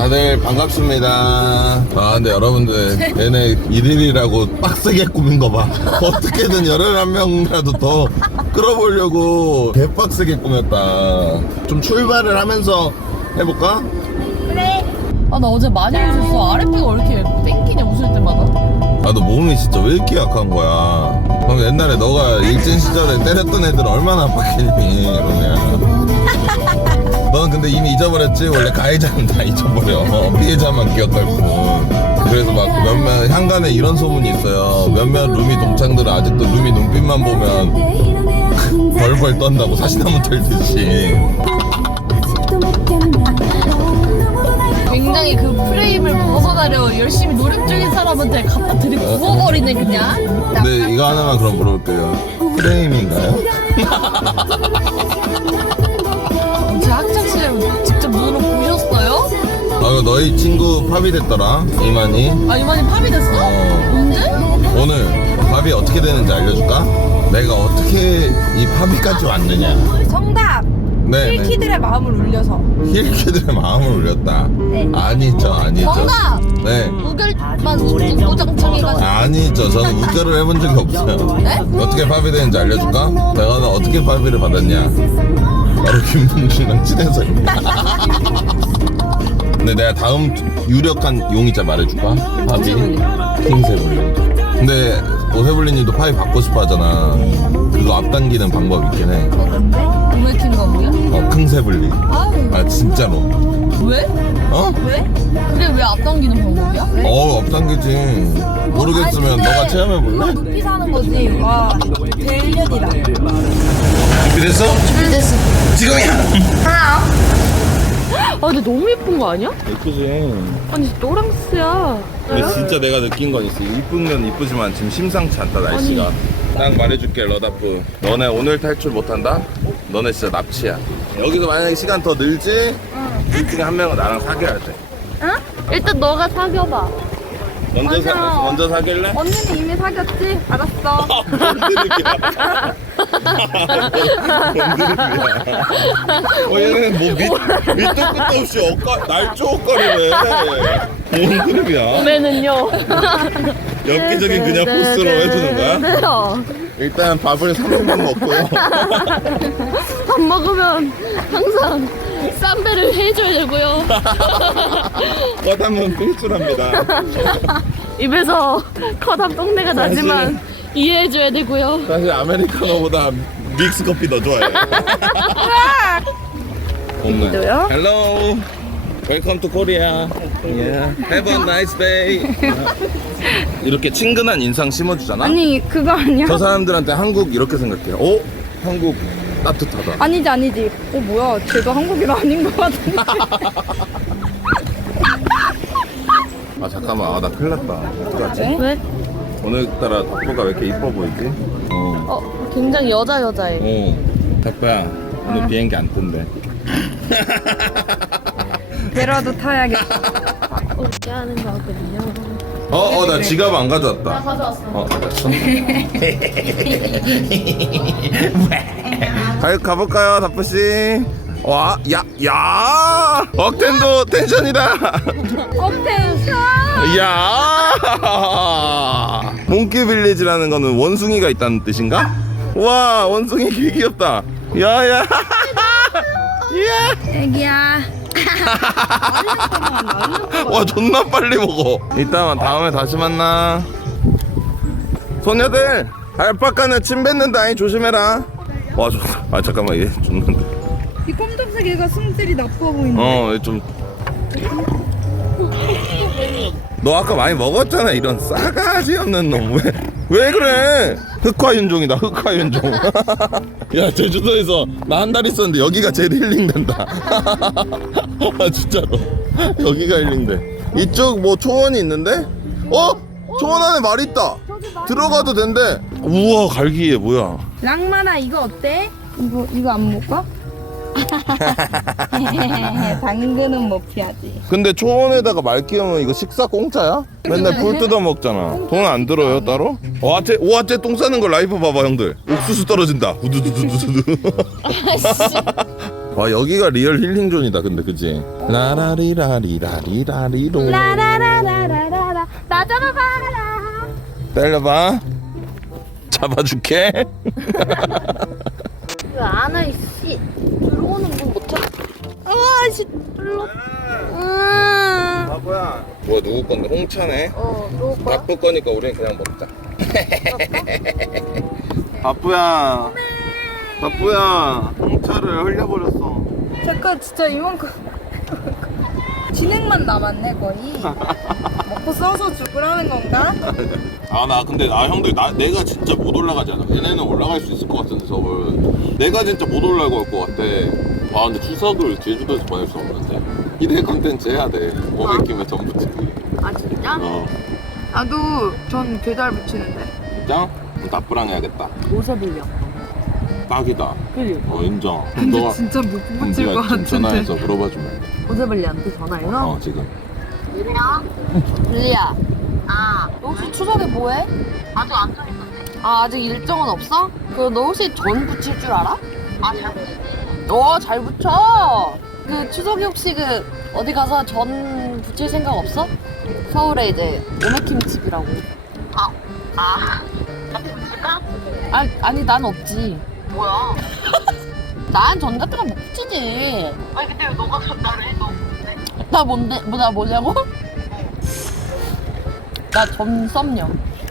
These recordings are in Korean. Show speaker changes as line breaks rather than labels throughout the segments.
다들 반갑습니다. 아 근데 여러분들 얘네 일일이라고 빡세게 꾸민 거 봐. 어떻게든 11명이라도 더 끌어보려고 개빡세게 꾸몄다. 좀 출발을 하면서 해볼까?
그래.
아 나 어제 많이 웃었어. 아랫배가 왜 이렇게 땡기냐 웃을 때마다.
아 너 몸이 진짜 왜 이렇게 약한 거야? 그럼 옛날에 너가 일진 시절에 때렸던 애들은 얼마나 아팠겠니 이러냐. 너는 근데 이미 잊어버렸지? 원래 가해자는 다 잊어버려. 피해자만 기억할 뿐. 그래서 막 몇몇 향간에 이런 소문이 있어요. 몇몇 루미 동창들은 아직도 루미 눈빛만 보면 벌벌 떤다고 사시나무 털듯이.
굉장히 그 프레임을 벗어나려 열심히 노력 중인 사람한테 갖다 들이부어버리네 그냥.
근데 이거 하나만 그럼 물어볼게요. 프레임인가요?
제 학창시절 직접 눈으로 보셨어요?
아 너희 친구 팝이 됐더라 이만희.
아 이만희 팝이 됐어? 언제?
오늘 팝이 어떻게 되는지 알려줄까? 내가 어떻게 이 팝이까지 왔느냐.
정답.
네,
힐키들의 마음을 울려서.
힐키들의 마음을 울렸다.
네.
아니죠, 아니죠.
정답!
네.
우결만 우장창 해가지고.
아니죠. 저는 우결을 해본 적이 없어요.
네?
어떻게 팝이 되는지 알려줄까? 내가 는 어떻게 팝이를 받았냐? 바로 김봉준이랑 친해서입니다. 근데 내가 다음 유력한 용의자 말해줄까? 팝이 킹세블린. 근데 오세블린님도 팝이 받고 싶어 하잖아. 그거 앞당기는 방법 있긴 해.
몸에 킨거 뭐야?
킹세블린. 아 진짜로.
왜?
어?
왜? 그게 왜 앞당기는 방법이야? 왜?
앞당기지. 모르겠으면 너가 체험해볼래?
높이 사는 거지. 와, 벨년이다.
준비됐어?
준비됐어.
지금이야!
아 근데 너무 예쁜 거 아니야?
예쁘지.
아니 노랑스야.
근데 진짜 내가 느낀 건 있어. 이쁜 건 이쁘지만 지금 심상치 않다 날씨가. 딱 말해줄게 러다프. 너네 오늘 탈출 못한다? 너네 진짜 납치야. 여기서 만약에 시간 더 늘지? 둘 중에 한 명은 나랑 사귀어야 돼.
일단 너가 사귀어봐.
먼저 사귈래?
언니는 이미 사귀었지? 알았어.
얘는 뭐 밑도 끝도 없이 날조거리네. 뭔 그룹이야?
몸에는요.
엽기적인 그냥 포스로 해주는 거야? 일단 밥을 3인분 먹고요.
밥 먹으면 항상 쌈배를 해줘야 되고요.
껏하면 필출합니다.
입에서 컷한 똥내가 나지만 이해해줘야 되고요.
사실 아메리카노보다 믹스 커피 더 좋아해.
여기도요?
Hello. Welcome to Korea. Yeah. Have a nice day. 이렇게 친근한 인상 심어주잖아.
아니, 그거 아니야?
저 사람들한테 한국 이렇게 생각해. 오, 한국 따뜻하다.
아니지. 뭐야. 쟤도 한국인 아닌 것 같은데.
아 잠깐만, 나 큰일 났다. 어떡하지?
왜?
오늘따라 덕구가 왜 이렇게 이뻐 보이지?
굉장히 여자해.
덕구야, 오늘 비행기 안 뜬대.
배라도 타야겠다.
웃게 하는 거거든요.
나 지갑 안 가져왔다.
나 가져왔어.
됐어. 가볼까요, 다프씨? 와, 야! 억텐도 텐션이다!
껍텐션.
야! 몽키 빌리지라는 거는 원숭이가 있다는 뜻인가? 와, 원숭이 개 귀엽다. 야야! 야!
애기야.
와, 존나 빨리 먹어. 이따 다음에 다시 만나. 소녀들, 알파카는 침 뱉는다. 조심해라. 와, 좋다. 아, 잠깐만, 얘 죽는다.
이 검정색 애가 승질이 나빠 보이네.
좀. 너 아까 많이 먹었잖아. 이런 싸가지 없는 놈. 왜 그래? 흑화윤종이다. 흑화윤종. 야, 제주도에서 나 한 달 있었는데 여기가 제일 힐링된다. 아 진짜로 여기가 힐링돼. 이쪽 뭐 초원이 있는데? 초원 안에 말 있다. 들어가도 된대. 우와, 갈기에 뭐야?
랑만아, 이거 어때? 이거 안 먹어? 당근은 못 피하지.
근데 초원에다가 말 끼우면 이거 식사 공짜야? 맨날 불 뜯어 먹잖아. 돈 안 들어요 따로? 오아째 똥 싸는 거 라이브 봐봐 형들. 옥수수 떨어진다. 우두두두두두. 와 여기가 리얼 힐링존이다 근데 그치? 라라리라리라리라리로
라라라라라라라 나 잡아봐라.
때려봐 잡아줄게
그 안에 씨 들어오는 건 못 찾. 아씨 불러.
바보야 뭐야 누구 건데? 홍차네
누구 거야?
바쁠 거니까 우린 그냥 먹자 바쁘야 바쁘야 홍차를 흘려버렸어
잠깐 진짜 이만큼 진행만 남았네 거의. 먹고 써서 죽으라는 건가?
아 나 근데 형들 내가 진짜 못 올라가지 않아 얘네는 올라갈 수 있을 것 같은데 서울 내가 진짜 못 올라갈 것 같아 와 근데 추석을 제주도에서 보낼 수 없는데 기대 컨텐츠 해야 돼 500김에 전부치
아 진짜?
어
나도 전 배달 붙이는데.
진짜? 그럼 나쁘랑 해야겠다
옷에 빌려.
딱이다
그지?
인정
근데
너가
진짜 못
그럼
붙일 것
네가 지금
같은데.
전화해서 물어봐주면 돼.
오세블리한테 전화해서.
지금
릴리야. 너 혹시 추석에 뭐해? 아직 안 정했는데. 아직 일정은 없어? 너 혹시 전 붙일 줄 알아? 잘 붙이지. 잘 붙여. 그 추석에 혹시 어디 가서 전 붙일 생각 없어? 서울에 이제 오메킴집이라고. 같이 붙일까? 아니 난 없지. 뭐야? 난 전 같은 거 못 붙이지. 아니 근데 왜 너가 전달해? 너 뭔데? 나 뭔데? 나 뭐냐고? 나 전썸녀.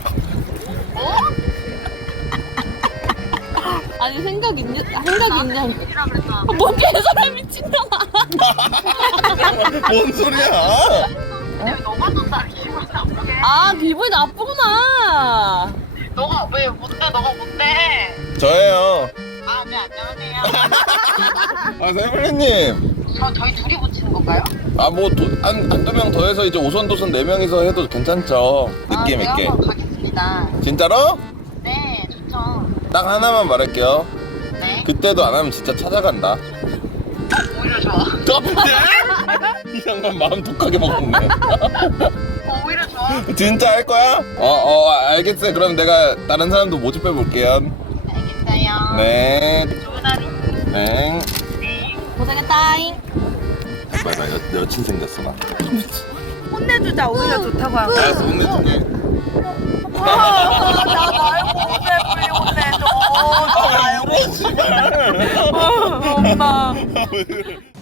아니 생각 있냐? 뭔 개소리야 미친놈아.
뭔 소리야
근데 왜 너가 전달해? 기분이 나쁘게.
기분이 나쁘구나.
너가 왜 못돼? 너가 못돼?
저예요
네, 안녕하세요.
세블리님
저희 둘이 붙이는 건가요?
뭐 한두 명 더해서 이제 오선도선 4명이서 해도 괜찮죠 느낌
제가
있게
한번 가겠습니다.
진짜로?
네, 좋죠.
딱 하나만 말할게요
네.
그때도 안 하면 진짜 찾아간다
오히려 좋아.
이 양반 마음 독하게 먹었네
오히려 좋아.
진짜 할 거야? 알겠어요 그럼 내가 다른 사람도 모집해 볼게요
알겠어요.
네
좋은 하루.
네.
고생했다잉.
봐봐 여친 생겼어 나
혼내주자. 오히려 좋다고 하고.
알았어 혼내줄게
나 말고 오늘 혼내줘.
아 왜 울어 씨발
엄마.
왜 그래